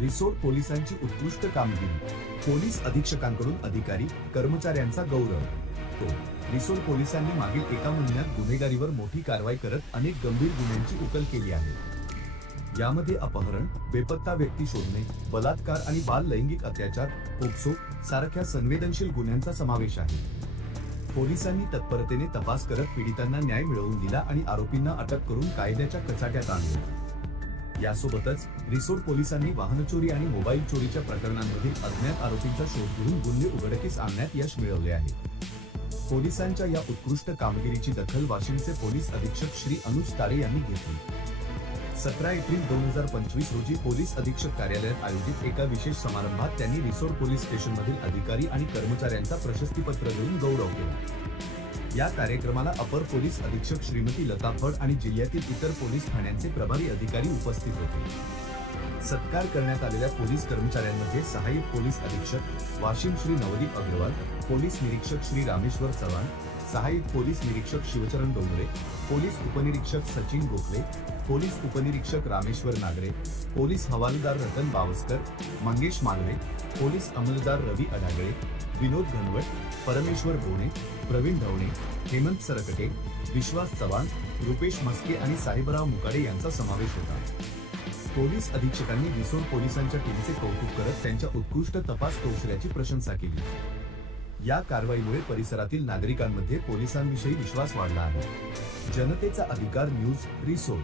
रिसोड पोलिसांची उत्कृष्ट कामगिरी, पोलीस अधीक्षकांकडून अधिकारी कर्मचाऱ्यांचा गौरव. रिसोड पोलिसांनी मागील एका महिन्यात गुन्हेगारीवर मोठी कारवाई करत अनेक गंभीर गुन्ह्यांची उकल केली आहे. यामध्ये अपहरण, बेपत्ता व्यक्ती शोधणे, बलात्कार आणि बाल लैंगिक अत्याचार पोक्सो सारख्या संवेदनशील गुन्ह्यांचा समावेश आहे. पोलिसांनी तत्परतेने तपास करत पीडितांना न्याय मिळवून दिला आणि आरोपींना अटक करून कायद्याच्या कचाट्यात आणले. यासोबतच रिसोड पोलिसांनी वाहन चोरी आणि मोबाईल चोरीच्या प्रकरणांमधील अज्ञात आरोपींचा शोध घेऊन गुन्हे उघडकीस आणण्यात यश मिळवले आहे. पोलिसांच्या या उत्कृष्ट कामगिरीची दखल वाशिमचे पोलीस अधीक्षक श्री अनुज तारे यांनी घेतली. 17 एप्रिल 2025 रोजी पोलीस अधीक्षक कार्यालयात आयोजित एका विशेष समारंभात त्यांनी रिसोड पोलीस स्टेशनमधील अधिकारी आणि कर्मचाऱ्यांचा प्रशस्तीपत्र देऊन गौरव केला. या कार्यक्रमाला अपर पोलीस अधीक्षक श्रीमती लता फड आणि जिल्ह्यातील इतर पोलीस ठाण्यांचे प्रभारी अधिकारी उपस्थित होते. सत्कार करण्यात आलेल्या पोलीस कर्मचाऱ्यांमध्ये सहाय्यक पोलीस अधीक्षक वाशिम श्री नवदीप अग्रवाल, पोलीस निरीक्षक श्री रामेश्वर चव्हाण, सहाय्यक पोलीस निरीक्षक शिवचरण डोंगरे, पोलीस उपनिरीक्षक सचिन गोखले, पोलीस उपनिरीक्षक रामेश्वर नागरे, पोलीस हवालदार रतन बावस्कर, मंगेश मालवे, पोलीस अंमलदार रवी अडागळे, विनोद घनवट, परमेश्वर बोणे, प्रवीण ढवणे, हेमंत सरकटे, विश्वास चव्हाण, रुपेश मस्के आणि साहेबराव मुकाडे यांचा समावेश होता. पोलीस अधीक्षकांनी रिसोड पोलिसांच्या टीमचे कौतुक करत त्यांच्या उत्कृष्ट तपास कौशल्याची प्रशंसा केली. या कारवाईमुळे परिसरातील नागरिकांमध्ये पोलिसांविषयी विश्वास वाढला आहे. जनतेचा अधिकार न्यूज, रिसोड.